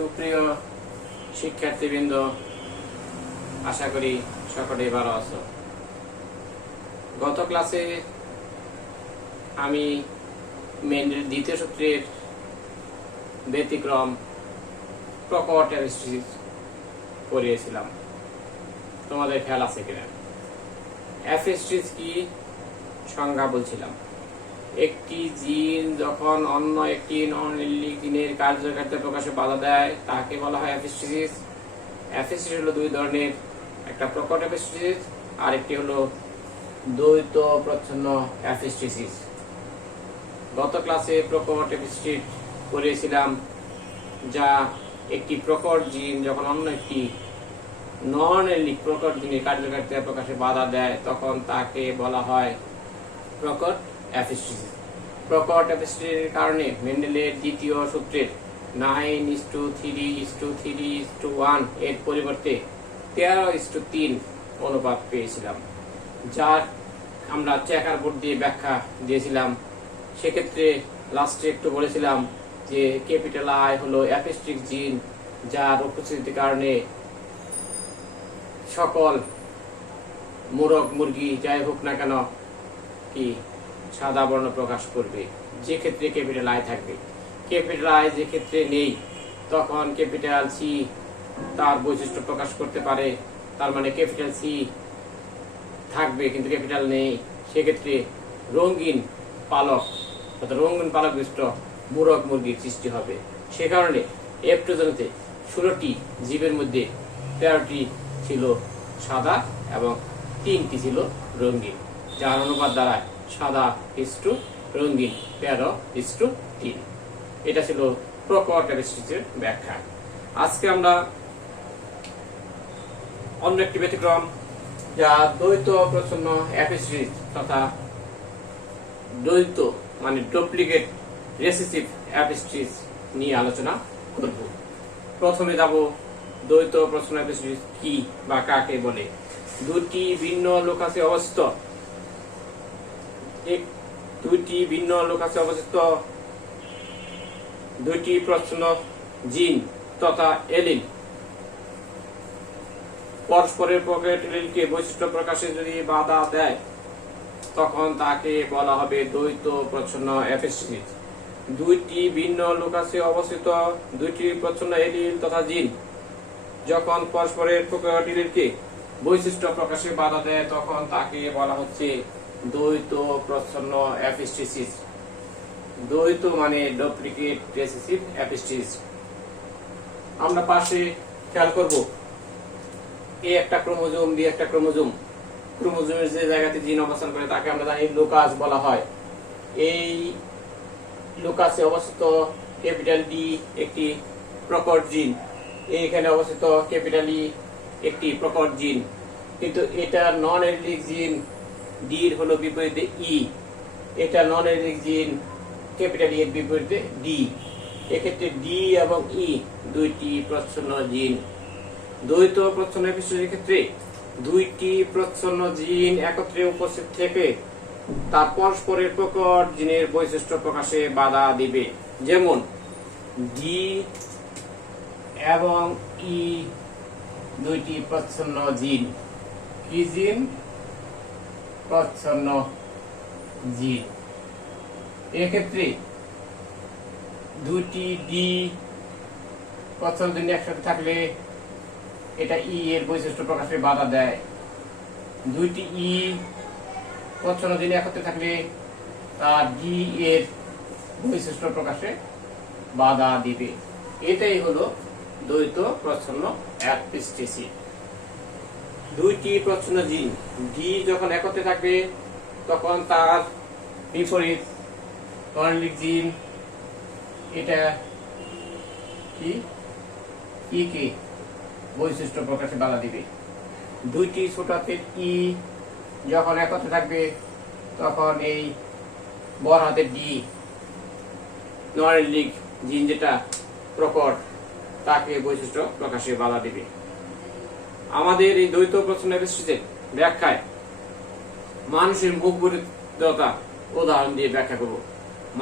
সুপ্রিয় শিক্ষার্থীবৃন্দ, আশা করি সকলেই ভালো আছো। গত ক্লাসে আমি মেন্ডেলের দ্বিতীয় সূত্রের ব্যতিক্রম প্রকট অ্যারিস্টিস পড়িয়েছিলাম। তোমাদের খেয়াল আছে কিনা? অ্যারিস্টিস কি সংজ্ঞা বলছিলাম? একটি জিন যখন অন্য একটি নন-এলিলিক জিনের কার্যকারিতা প্রকাশে বাধা দেয় তাকে বলা হয় অ্যারিস্টিস। অ্যারিস্টিস হলো দুই ধরনের, একটা প্রকট অ্যারিস্টিস আর একটি হলো দ্বৈত প্রচ্ছন্ন অ্যারিস্টিস। গত ক্লাসে প্রকট অ্যারিস্টিস পড়িয়েছিলাম, যা একটি প্রকট জিন যখন অন্য একটি নন-এলিলিক প্রকট জিনের কার্যকারিতা প্রকাশে বাধা দেয় তখন তাকে বলা হয় প্রকট অ্যারিস্টিস। প্রকট অ্যারিস্টিসের কারণে মেন্ডেলের দ্বিতীয় সূত্রের 9:3:3:1 এর পরিবর্তে 13:3 অনুপাত পেয়েছিলাম, যার আমরা চেকার বোর্ড দিয়ে ব্যাখ্যা দিয়েছিলাম। সেক্ষেত্রে লাস্টে একটু বলেছিলাম যে ক্যাপিটাল আই হলো অ্যারিস্টিক জিন, যার উপস্থিতির কারণে সকল মোরগ মুরগি যাই হোক না কেন কি সাদা বর্ণ প্রকাশ করবে, যে ক্ষেত্রে ক্যাপিটাল আই থাকবে। ক্যাপিটাল আই যে ক্ষেত্রে নেই তখন ক্যাপিটাল সি তার বৈশিষ্ট্য প্রকাশ করতে পারে, তার মানে ক্যাপিটাল সি থাকবে কিন্তু ক্যাপিটাল নেই। সেক্ষেত্রে রঙিন পালক অর্থাৎ রঙিন পালক বিশিষ্ট মোরগ মুরগির সৃষ্টি হবে। সে কারণে এফটোজেনেতে 16টি জীবের মধ্যে 13টি ছিল সাদা এবং 3টি ছিল রঙিন, যার অনুপাত দ্বারায় সাদা ইস্টু রঙিন 13:3। এটা ছিল প্রকট অ্যারিস্টিসের ব্যাখ্যা। আজকে আমরা অন্য একটি ব্যতিক্রম, যা দ্বৈত প্রচ্ছন্ন অ্যারিস্টিস তথা দ্বৈত মানে ডুপ্লিকেট রেসিসিভ অ্যারিস্টিস নিয়ে আলোচনা করব। প্রথমে যাব দ্বৈত প্রচ্ছন্ন অ্যারিস্টিস কি বা কাকে বলে। দুটি ভিন্ন লোকাসে অবস্থিত দুইটি প্রচ্ছন্ন জিন তথা এলিল পরস্পরের প্রকট এলিলকে বৈশিষ্ট্য প্রকাশে যদি বাধা দেয় তখন তাকে বলা হবে দ্বৈত প্রচ্ছন্ন অ্যারিস্টিস। দুইটি ভিন্ন লোকাসে অবস্থিত দুইটি প্রচ্ছন্ন এলিল তথা জিন যখন পরস্পরের প্রকট এলিলকে বৈশিষ্ট্য প্রকাশে বাধা দেয় তখন তাকে বলা হচ্ছে দ্বৈত প্রচ্ছন্ন অ্যারিস্টিস। দ্বৈত মানে ডুপ্লিকেট রেসিসিভ অ্যারিস্টিস। আমরা পাশে খেয়াল করব, এ একটা ক্রোমোজোম, বি একটা ক্রোমোজোম। ক্রোমোজোমের যে জায়গাতে জিন অবস্থান করে তাকে আমরা জানি লোকাস বলা হয়। এই লোকাসে অবস্থিত ক্যাপিটাল ডি একটি প্রকট জিন, এইখানে অবস্থিত ক্যাপিটাল ই একটি প্রকট জিন, কিন্তু এটা নন এলিলিক জিন ডির হলো বিপরীতে ই, এটা নন এলিলিক জিন ক্যাপিটাল ই এর বিপরীতে ডি। এক্ষেত্রে ডি এবং ই দুইটি প্রচ্ছন্ন জিন। দ্বৈত প্রচ্ছন্ন অ্যারিস্টিসের ক্ষেত্রে দুইটি প্রচ্ছন্ন জিন একত্রে উপস্থিত থেকে তার পরস্পরের প্রকট জিনের বৈশিষ্ট্য প্রকাশে বাধা দিবে। যেমন ডি এবং ই দুইটি প্রচ্ছন্ন জিন। কি জিন? প্রচ্ছন্ন জিন। এক্ষেত্রে দুইটি ডি প্রচ্ছন্ন জিন একসাথে থাকলে এটা ই এর বৈশিষ্ট্য প্রকাশে বাধা দেয়। দুইটি ই প্রচ্ছন্ন জিন একত্রে থাকলে তার ডি এর বৈশিষ্ট্য প্রকাশে বাধা দিবে। এটাই হলো দ্বৈত প্রচ্ছন্ন অ্যারিস্টিস। দুইটি প্রচ্ছন্ন জিন ডি যখন একত্রে থাকবে তখন তার বিপরীত নন-এলিলিক জিন এটা কি ই কে বৈশিষ্ট্য প্রকাশে বাধা দিবে। দুইটি ছোট হাতের ই যখন একত্রে থাকবে তখন এই বড় হাতের ডি নন-এলিলিক জিন যেটা প্রকট তাকে বৈশিষ্ট্য প্রকাশে বাধা দিবে। আমাদের এই দ্বৈত প্রচ্ছন্ন অ্যারিস্টিসের ব্যাখ্যায় মানুষের মুখ বধিরতা উদাহরণ দিয়ে ব্যাখ্যা করব।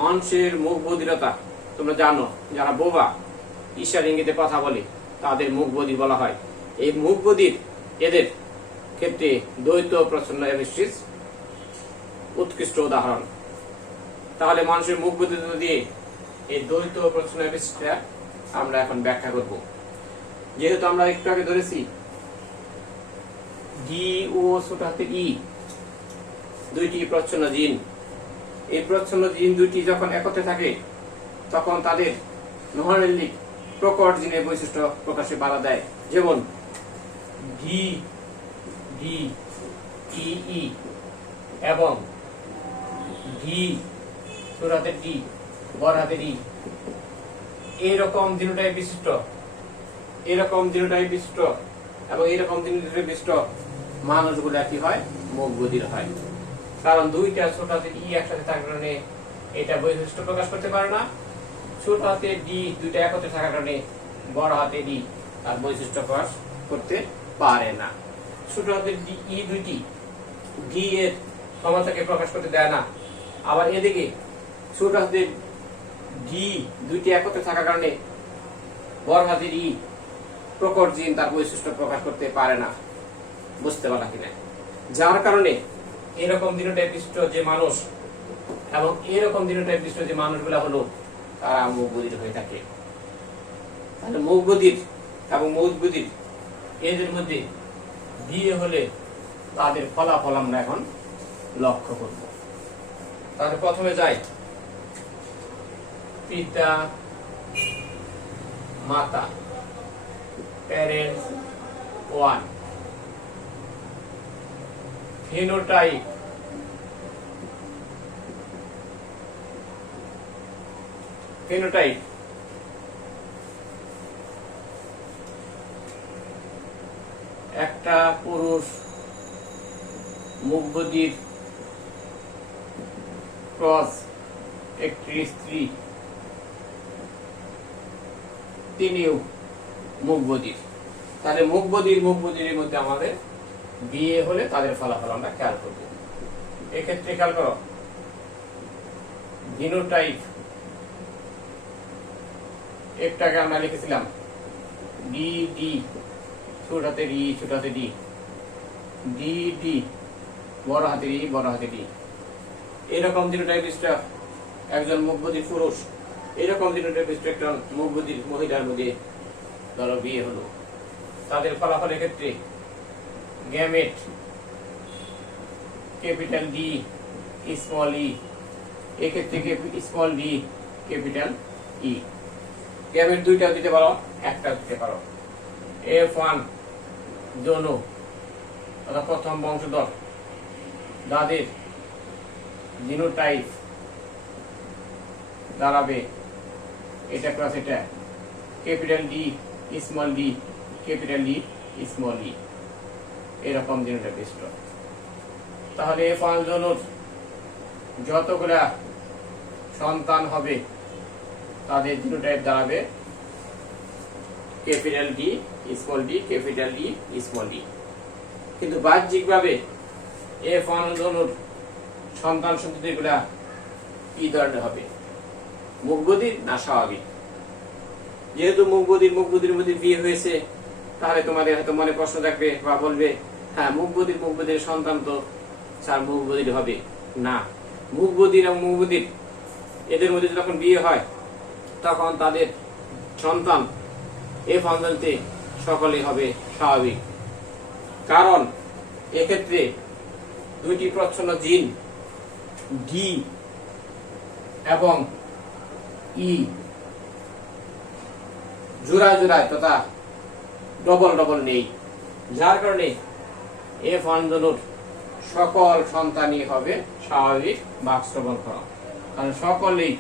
মানুষের মুখ বধিরতা তোমরা জানো, যারা বোবা ইশারা ইঙ্গিতে কথা বলে তাদের মুখ বধির বলা হয়। এই মুখ বধির এদের ক্ষেত্রে দ্বৈত প্রচ্ছন্ন এপিস্টিস উৎকৃষ্ট উদাহরণ। তাহলে মানুষের মুখ বধির দিয়ে এই দ্বৈত প্রচ্ছন্ন এপিস্টিসটা আমরা এখন ব্যাখ্যা করব। যেহেতু আমরা একটু আগে ধরেছি ডি ও ছোট হাতের ই দুইটি প্রচ্ছন্ন জিন, এই প্রচ্ছন্ন জিন দুইটি যখন একত্রে থাকে তখন তাদের নহরলিক প্রকট জিনের বৈশিষ্ট্য প্রকাশে বাধা দেয়। যেমন ডি ডি ই ই এবং ডি ছোট হাতের ডি বড় হাতের ই এইরকম জিনোটাইপ বিশিষ্ট এবং এইরকম জিনোটাইপ বিশিষ্ট মানুষগুলা কি হয়? মুখ বধির হয়। কারণ দুইটা ছোট হাতের ই একসাথে থাকার কারণে এটা বৈশিষ্ট্য প্রকাশ করতে পারে না। ছোট হাতের ডি দুইটা একত্রে থাকার কারণে বড় হাতের ডি তার বৈশিষ্ট্য প্রকাশ করতে পারে না। ছোট হাতের ডি ই দুইটি ডি এর ক্ষমতাকে প্রকাশ করতে দেয় না। আবার এদিকে ছোট হাতের ডি দুইটি একত্রে থাকার কারণে বড় হাতের ই প্রকট জিন তার বৈশিষ্ট্য প্রকাশ করতে পারে না। বুঝতে পারা কিনা? যার কারণে এরকম জিনোটাইপ বিশিষ্ট যে মানুষ এবং এরকম জিনোটাইপ বিশিষ্ট যে মানুষগুলা হলো তারা মুখ বধির হয়ে থাকে। তাহলে মুখ বধির এবং মুখ বধির এদের মধ্যে বিয়ে হলে তাদের ফলাফল আমরা এখন লক্ষ্য করব। তাহলে প্রথমে যাই পিতা মাতা, প্যারেন্টস 1। ফিনোটাইপ একটা পুরুষ মুখ বধির ক্রস একটি স্ত্রী, তিনিও মুখ বধির। তাহলে মুখ বধির মধ্যে আমাদের বিয়ে হলে তাদের ফলাফল আমরা খেয়াল করব। এক্ষেত্রে খেয়াল করো জিনোটাইপ একটাকে আমরা লিখেছিলাম ডি ডি ছোট হাতের ই ছোট হাতের ডি, ডি ডি বড় হাতের ই বড় হাতের ডি। এরকম জিনোটাইপিস্টটা একজন মুখ বধির পুরুষ, এরকম জিনোটাইপিস্ট একজন মুখ বধির মহিলার মধ্যে ধরো বিয়ে হলো, তাদের ফলাফলের ক্ষেত্রে গ্যামেট ক্যাপিটাল ডি স্মল ই, এক্ষেত্রে স্মল ডি ক্যাপিটাল ই। গ্যামেট দুইটা দিতে পারো, একটা দিতে পারো। F1 যৌন অর্থাৎ প্রথম বংশধর যাদের জিনোটাইপ দাঁড়াবে এটা প্লাস এটা capital D small d capital D small e, এরকম জিনোটাইপিস্ট। তাহলে F1 যৌনর যতগুলা সন্তান হবে তাদের জিনোটাইপ দাঁড়াবে capital D small d capital D small D. কিন্তু বাহ্যিকভাবে F1 যৌনর সন্তান সন্ততিগুলা কি ধরনের হবে? মুখ বধির না স্বাভাবিক? যেহেতু মুখ বধির মধ্যে বিয়ে হয়েছে, তাহলে তোমাদের হয়তো মনে প্রশ্ন থাকবে বা বলবে হ্যাঁ মুখ বধির সন্তান তো স্যার মুখ বধির হবে না। মুখ বধির এবং মুখ বধির এদের মধ্যে যখন বিয়ে হয় তখন তাদের সন্তান F1 যৌনতে সকলেই হবে স্বাভাবিক। কারণ এক্ষেত্রে দুইটি প্রচ্ছন্ন জিন ডি এবং ই জোড়ায় তথা ডবল নেই, যার কারণে F1 যৌনর সকল সন্তানই হবে স্বাভাবিক বাকস্রবণ করা। কারণ সকলেই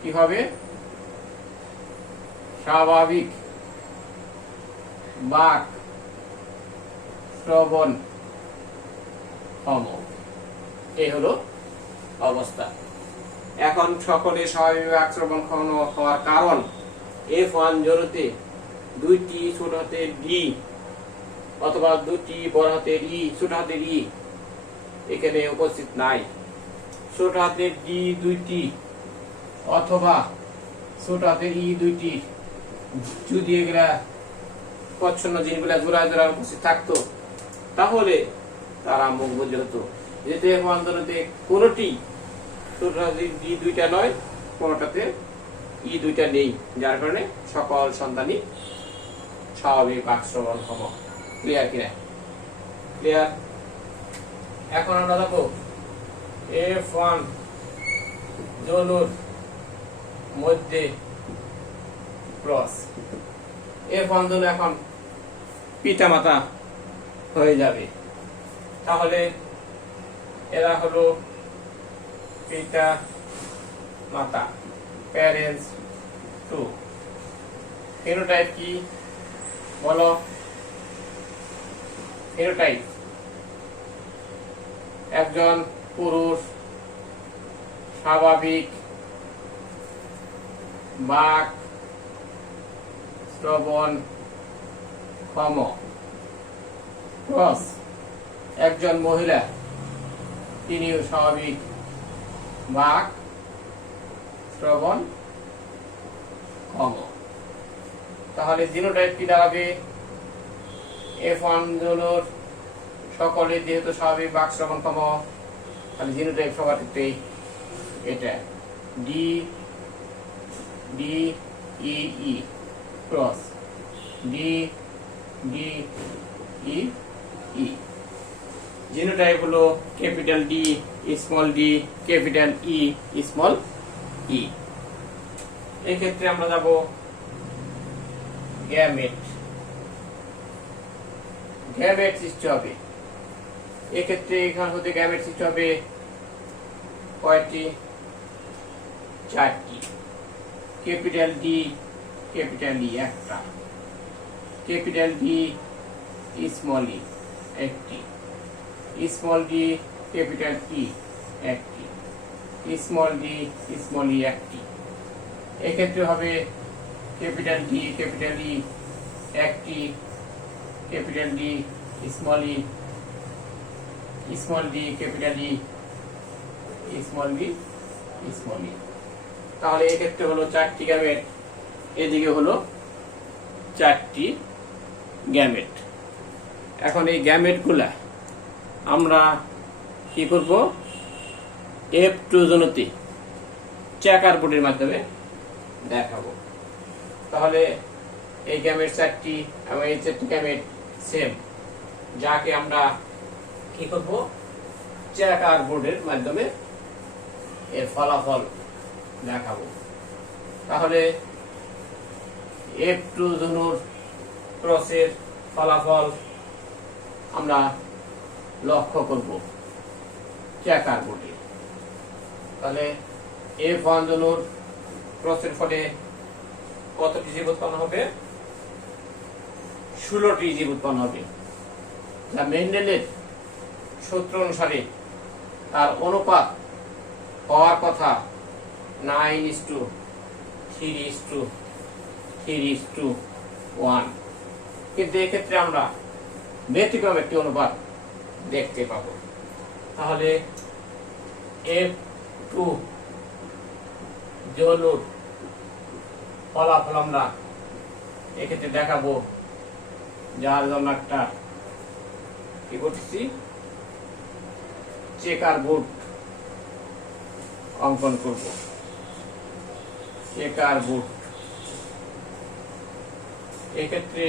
কি হবে? স্বাভাবিক বাক শ্রবণ ক্ষম। এই হলো অবস্থা। এখন সকলে স্বাভাবিক বাক শ্রবণ ক্ষম হওয়ার কারণ F1 যৌনতে দুইটি ছোট হাতের ডি অথবা দুটি বড় হাতের ই ছোট হাতের ই এখানে উপস্থিত নাই। ছোট হাতের ডি দুইটি অথবা ছোট হাতের ই দুইটি যদি এগুলা প্রচ্ছন্ন জিনিসগুলা জোড়ায় জোড়ায় উপস্থিত থাকতো তাহলে তারা মুখ বুঝে হতো। যেহেতু এফ ওয়ান জোড়াতে কোনোটি ছোট হাতের ই দুইটা নয়, কোনোটাতে ই দুইটা নেই, যার কারণে সকল সন্তানই স্বাভাবিক বাকশ্রবণ ক্ষম। ক্লিয়ার কিনা? ক্লিয়ার। এখন আমরা দেখো এফ ওয়ান জনুর মধ্যে ক্রস। এফ ওয়ান জনু এখন পিতা মাতা হয়ে যাবে, তাহলে এরা হলো পিতা মাতা, প্যারেন্টস টু। ফিনোটাইপ কি বলো? ফিনোটাইপ একজন পুরুষ, স্বাভাবিক বাক শ্রবণ ক্ষম। ক্রস একজন মহিলা, তিনিও স্বাভাবিক বাক শ্রবণ ক্ষম। তাহলে জিনোটাইপ কি দাঁড়াবে? এফ ওয়ান জনুর সকলে যেহেতু স্বাভাবিক বাক শ্রবণ ক্ষম, তাহলে জিনোটাইপ সবার ক্ষেত্রেই এটা D D E E cross D D E E. Genotype হলো capital D small d capital E small e. এই ক্ষেত্রে আমরা যাব গ্যামেট। গ্যামেট সৃষ্টি হবে এক্ষেত্রে, এখান হতে গ্যামেট সৃষ্টি হবে কয়টি? চারটি। ক্যাপিটাল ডি ক্যাপিটাল ই একটা, ক্যাপিটাল ডি স্মল ই একটি, স্মল ডি ক্যাপিটাল ই একটি, স্মল ডি স্মল ই একটি। এক্ষেত্রে হবে ক্যাপিটাল ডি ক্যাপিটাল ই একটি, capital D small e, small d capital E, small d small e. তাহলে এক্ষেত্রে হলো চারটি গ্যামেট, এদিকে হলো চারটি গ্যামেট। এখন এই গ্যামেট গুলা আমরা কি করব? F2 জনতে চেকার বোর্ডের মাধ্যমে দেখাবো। তাহলে এই গ্যামেট চারটি এবং এই চারটি গ্যামেট সেম, যাকে আমরা কি করব? চেকার বোর্ডের মাধ্যমে এর ফলাফল দেখাবো। তাহলে F2 জনুর ক্রসের ফলাফল আমরা লক্ষ্য করব চেকার বোর্ডে। তাহলে F1 জনুর ক্রসের ফলে কতটি জীব উৎপন্ন হবে? 16টি জীব উৎপন্ন হবে, যা মেন্ডেলের সূত্র অনুসারে তার অনুপাত হওয়ার কথা 9:3:3:1, কিন্তু এক্ষেত্রে আমরা ব্যতিক্রম একটি অনুপাত দেখতে পাবো। তাহলে F2 জনুর ফলাফল আমরা এক্ষেত্রে দেখাবো, যার জন্য একটা কি করতেছি? চেকার বোর্ড অঙ্কন করব। চেকার বোর্ড এক্ষেত্রে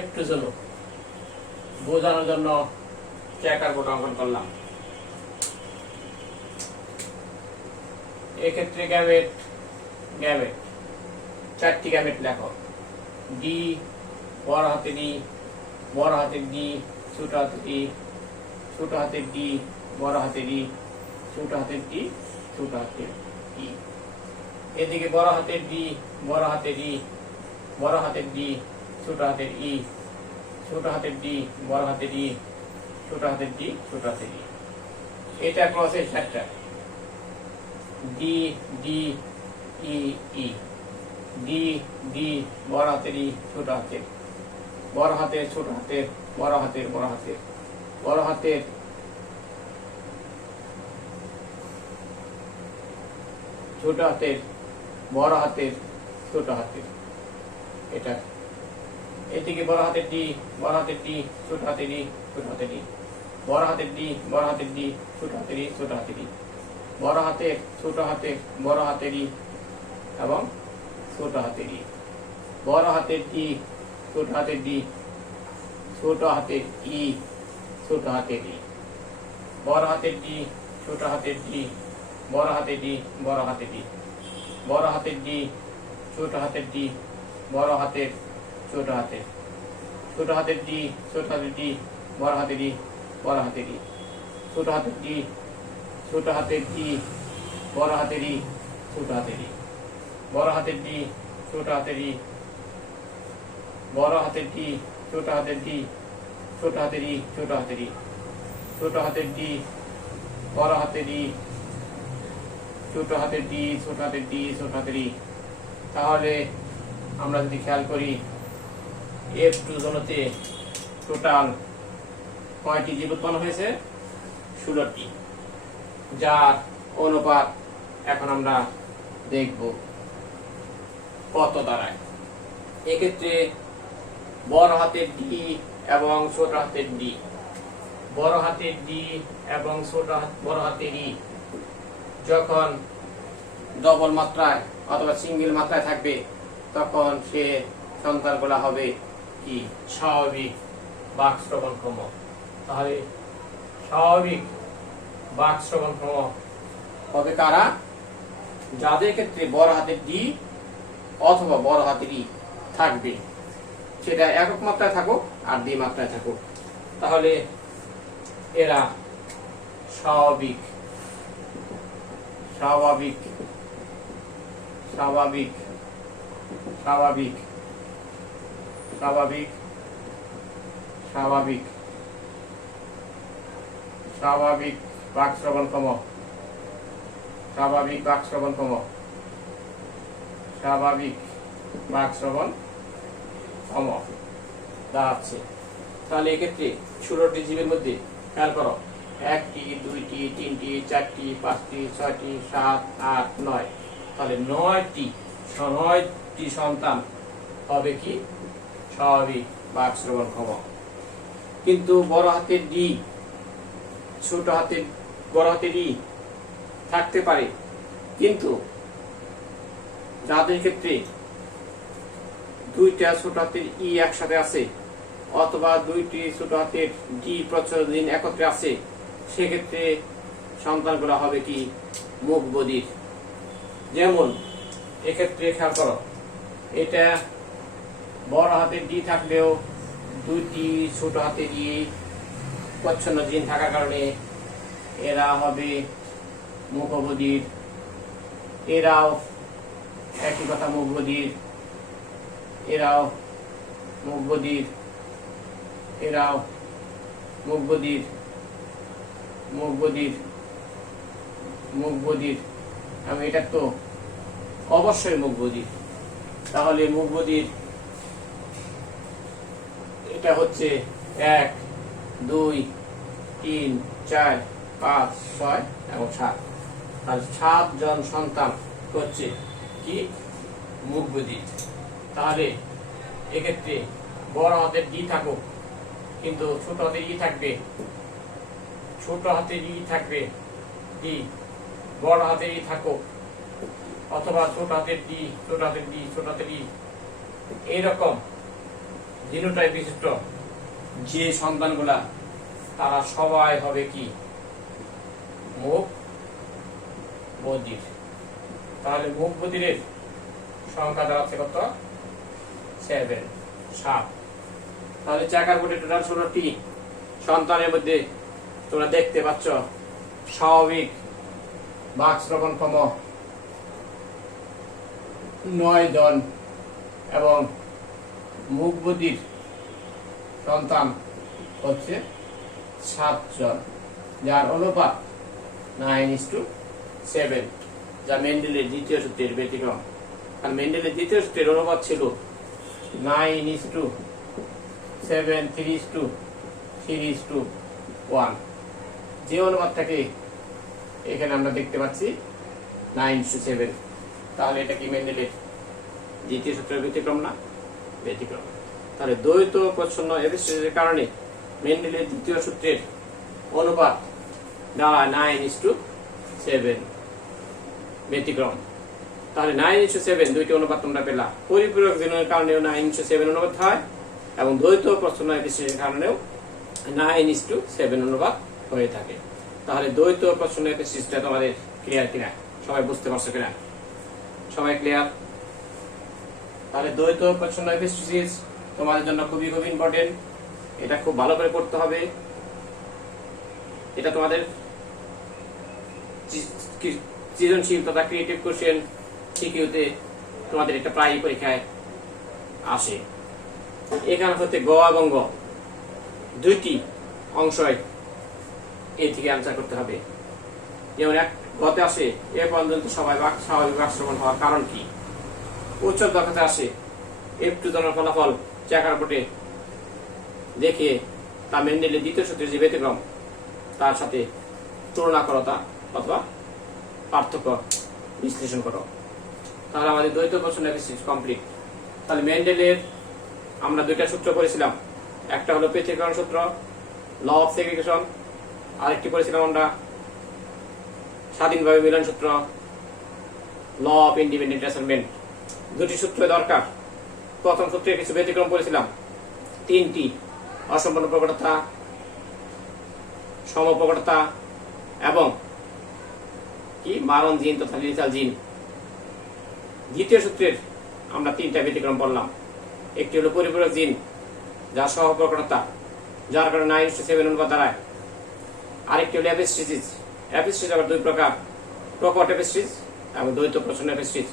F2 জন্য বোঝানোর জন্য চেকার বোর্ড অঙ্কন করলাম। এক্ষেত্রে গ্যামেট গ্যামেট চারটি গ্যামেট লেখো। ডি বড় হাতের ডি, বড় হাতের ডি, ছোট হাতের ডি, ছোট হাতের ডি, বড় হাতের ডি, ছোট হাতের ডি, ছোট হাতের ডি। এদিকে বড় হাতের ডি, বড় হাতের ডি, বড় হাতের ডি, ছোট হাতের ই, ছোট হাতের ডি, বড় হাতের ডি, ছোট হাতের ডি, ছোট হাতের ডি। এটা ক্রসের চারটা। ডি ডি ই ই, ডি ডি ডি বড় হাতের ই ছোট হাতের, বড় হাতের ছোট হাতের, বড় হাতের বড় হাতের, বড় হাতের ছোট হাতের, বড় হাতের ছোট হাতের, এটা এদিকে বড় হাতের ডি, বড় হাতের ডি, ছোট হাতের ই, ছোট হাতের ই, বড় হাতের ডি, বড় হাতের ডি, ছোট হাতের ই, ছোট হাতের ই, বড় হাতের ছোট হাতের, বড় হাতের ই এবং ছোট হাতের ই, বড় হাতের ডি, ছোট হাতের ডি, ছোট হাতের ই, ছোট হাতের ই, বড় হাতের ডি, ছোট হাতের ডি, বড় হাতের ডি, বড় হাতের ডি, বড় হাতের ডি, ছোট হাতের ডি, বড় হাতের ছোট হাতের, ছোট হাতের ডি, ছোট হাতের ডি, বড় হাতের ডি, বড় হাতের ডি, ছোট হাতের ডি, ছোট হাতের ডি, বড় হাতের ডি, ছোট হাতের ডি, বড় হাতের ডি, ছোট হাতের ডি, বড় হাতের ডি, ছোট হাতের ডি, ছোট হাতের ডি, ছোট হাতের ডি, ছোট হাতের ডি, বড় হাতের ডি, ছোট হাতের ডি, ছোট হাতের ডি, ছোট হাতের ডি। তাহলে আমরা যদি খেয়াল করি F2 জনতে টোটাল কয়টি জীব উৎপন্ন হয়েছে? 16টি, যার অনুপাত এখন আমরা দেখব কত দাঁড়ায়। এক্ষেত্রে বড় হাতের ডি এবং ছোট হাতের ডি, বড় হাতের ডি এবং বড় হাতের ই যখন ডবল মাত্রায় অথবা সিঙ্গেল মাত্রায় থাকবে তখন সে সন্তানগুলা হবে কি স্বাভাবিক বাকশ্রবণক্ষম। তাহলে স্বাভাবিক বাকশ্রবণক্ষম হবে কারা? যাদের ক্ষেত্রে বড় হাতের ডি অথবা বড় হাতের ই থাকবে, সেটা একক মাত্রায় থাকুক আর দ্বি মাত্রায় থাকুক, তাহলে এরা স্বাভাবিক স্বাভাবিক স্বাভাবিক স্বাভাবিক স্বাভাবিক স্বাভাবিক স্বাভাবিক বাকশ্রবণক্ষম, স্বাভাবিক বাকশ্রবণক্ষম, স্বাভাবিক বাকশ্রবণক্ষম দাঁড়াচ্ছে। তাহলে এক্ষেত্রে 16টি জীবের মধ্যে খেয়াল করো 1টি 2টি 3টি 4টি 5টি 6টি 7 8 9, তাহলে 9টি সন্তান হবে কি স্বাভাবিক বাকশ্রবণক্ষম। কিন্তু বড় হাতের ডি, ছোট হাতের বড় হাতের ই থাকতে পারে, কিন্তু যাদের ক্ষেত্রে দুইটা ছোট হাতের ই একসাথে আছে অথবা দুইটি ছোট হাতের ডি প্রচলিত একত্রে আছে, সেক্ষেত্রে সন্তানগুলো হবে কি মুখ বধির। যেমন এক্ষেত্রে খেয়াল করো, এটা বড় হাতের ডি থাকলেও দুইটি ছোট হাতের ই প্রচ্ছন্ন জিন থাকার কারণে এরা হবে মুখবধির। এরাও একই কথা মুখবধির, এরাও মুখবধির, এরাও মুখবধির, মুখবধির, মুখবধির এবং এটা তো অবশ্যই মুখবধির। তাহলে মুখবধির এটা হচ্ছে 1 2 3 4 5 6 এবং 7, আর 7 জন সন্তান হচ্ছে কি মুখবধির। তাহলে এক্ষেত্রে বড় হাতের ডি থাকুক কিন্তু ছোট হাতের ই থাকবে, ছোট হাতের ই থাকবে ডি, বড় হাতের ই থাকুক অথবা ছোট হাতের ডি, ছোট হাতের ডি, ছোট হাতের ই, এইরকম জিনোটাইপ বিশিষ্ট যে সন্তানগুলা তারা সবাই হবে কি মুখ বধির। তাহলে মুখ বধিরের সংখ্যা দাঁড়াচ্ছে কত? 7। তাহলে চাকার বোর্ডে টোটাল 16টি সন্তানের মধ্যে তোমরা দেখতে পাচ্ছ স্বাভাবিক বাকশ্রবণক্ষম 9 জন এবং মুখ বধির সন্তান হচ্ছে 7 জন, যার অনুপাত 9:7, যা মেন্ডেলের দ্বিতীয় সূত্রের ব্যতিক্রম। আর মেন্ডেলের দ্বিতীয় সূত্রের অনুপাত ছিল 9:7 3:1। যে অনুপাতটাকে এখানে আমরা দেখতে পাচ্ছি 9:7, তাহলে এটা কি মেন্ডেলের দ্বিতীয় সূত্রের ব্যতিক্রম না? ব্যতিক্রম। তাহলে দ্বৈত প্রচ্ছন্ন এফিসিয়েন্সির কারণে মেন্ডেলের দ্বিতীয় সূত্রের অনুপাত দাঁড়ায় 9:7, ব্যতিক্রম। তাহলে 9:7 দুইটি অনুপাত তোমরা পেলা। পরিপূরক দ্বিগুণের কারণেও 9:7 অনুপাত হয় এবং দ্বৈত প্রচ্ছন্ন এফিসিয়েন্সির কারণেও 9:7 অনুপাত হয়ে থাকে। তাহলে দ্বৈত প্রচ্ছন্ন এফিসিয়েন্সিটা তোমাদের ক্লিয়ার কিনা? সবাই বুঝতে পারছো কিনা? সবাই ক্লিয়ার? তাহলে দ্বৈত প্রচ্ছন্ন এফিসিয়েন্সি তোমাদের জন্য খুবই খুবই ইম্পর্টেন্ট। এটা খুব ভালো করে পড়তে হবে। এটা তোমাদের সৃজনশীল তথা ক্রিয়েটিভ কোশ্চেন সিকিউতে তোমাদের একটা প্রায় পরীক্ষায় আসে। এখানে হতে গ এবং গ দুইটি অংশই এ থেকে আনসার করতে হবে। যেমন এক গতে আসে এ পর্যন্ত সবাই স্বাভাবিক বাক্যশ্রবণ হওয়ার কারণ কি? উচ্চক দক্ষাতে আসে একটু জনের ফলাফল চেকার বোর্ডে দেখে তা মেন্ডেলের দ্বিতীয় সূত্রের যে ব্যতিক্রম তার সাথে তুলনা করো তা অথবা পার্থক্য বিশ্লেষণ করো। তাহলে আমাদের দ্বৈত প্রচ্ছন্ন এফিসিয়েন্সি কমপ্লিট। তাহলে মেন্ডেলের আমরা দুইটা সূত্র পড়েছিলাম, একটা হলো পৃথকীকরণ সূত্র, ল অফ সেগ্রিগেশন, আরেকটি পড়েছিলাম আমরা স্বাধীনভাবে মিলন সূত্র, ল অফ ইন্ডিপেন্ডেন্ট অ্যাসাইনমেন্ট। দুটি সূত্র দরকার। প্রথম সূত্রে কিছু ব্যতিক্রম পড়েছিলাম, তিনটি: অসম্পূর্ণ প্রকটতা, সমপ্রকটতা এবং কি মারণ জিন তথা লিথাল জিন। দ্বিতীয় সূত্রের আমরা তিনটা ব্যতিক্রম পড়লাম। একটি হলো পরিপূরক জিন যা সহপ্রকটতা, যার কারণে 9:7 অনুপাত দাঁড়ায়। আরেকটি হলো এপিস্টিসিস। এপিস্টিসিস আবার দুই প্রকার, প্রকট এপিস্টিসিস এবং দ্বৈত প্রচ্ছন্ন এপিস্টিসিস।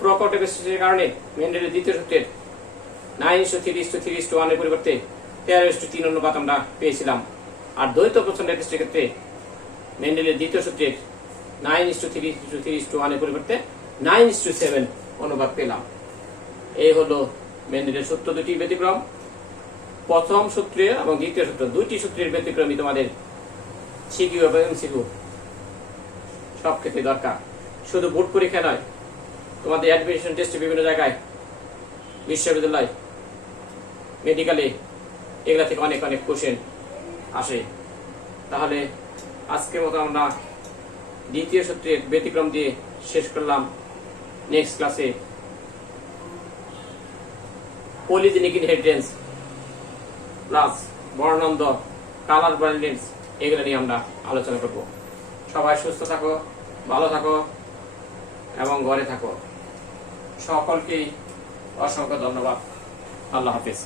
প্রকট এপিস্টিসিসের কারণে মেন্ডেলের দ্বিতীয় সূত্রের 9:3:1 এর পরিবর্তে 13:3 অনুপাত আমরা পেয়েছিলাম। আর দ্বৈত প্রচ্ছন্ন এপিস্টিসিসের ক্ষেত্রে মেন্ডেলের দ্বিতীয় সূত্রের 9:3:1 এর পরিবর্তে 9:7 অনুপাত পেলাম। এই হলো মেন্ডেলের সূত্র দুটি ব্যতিক্রম। প্রথম সূত্রে এবং দ্বিতীয় সূত্র দুইটি সূত্রের ব্যতিক্রমই তোমাদের সিকিউ এবং এমসিকিউ সব ক্ষেত্রে দরকার। শুধু বোর্ড পরীক্ষা নয়, তোমাদের অ্যাডমিশন টেস্টে বিভিন্ন জায়গায়, বিশ্ববিদ্যালয়, মেডিকেলে এগুলা থেকে অনেক অনেক কোশ্চেন আসে। তাহলে আজকের মতো আমরা দ্বিতীয় সূত্রের ব্যতিক্রম দিয়ে শেষ করলাম। নেক্সট ক্লাসে পলিজেনিক ইনহেরিটেন্স প্লাস বর্ণান্ধ, কালার ব্লাইন্ডনেস এগুলো নিয়ে আমরা আলোচনা করব। সবাই সুস্থ থাকো, ভালো থাকো এবং ঘরে থাকো। সকলকেই অসংখ্য ধন্যবাদ। আল্লাহ হাফেজ।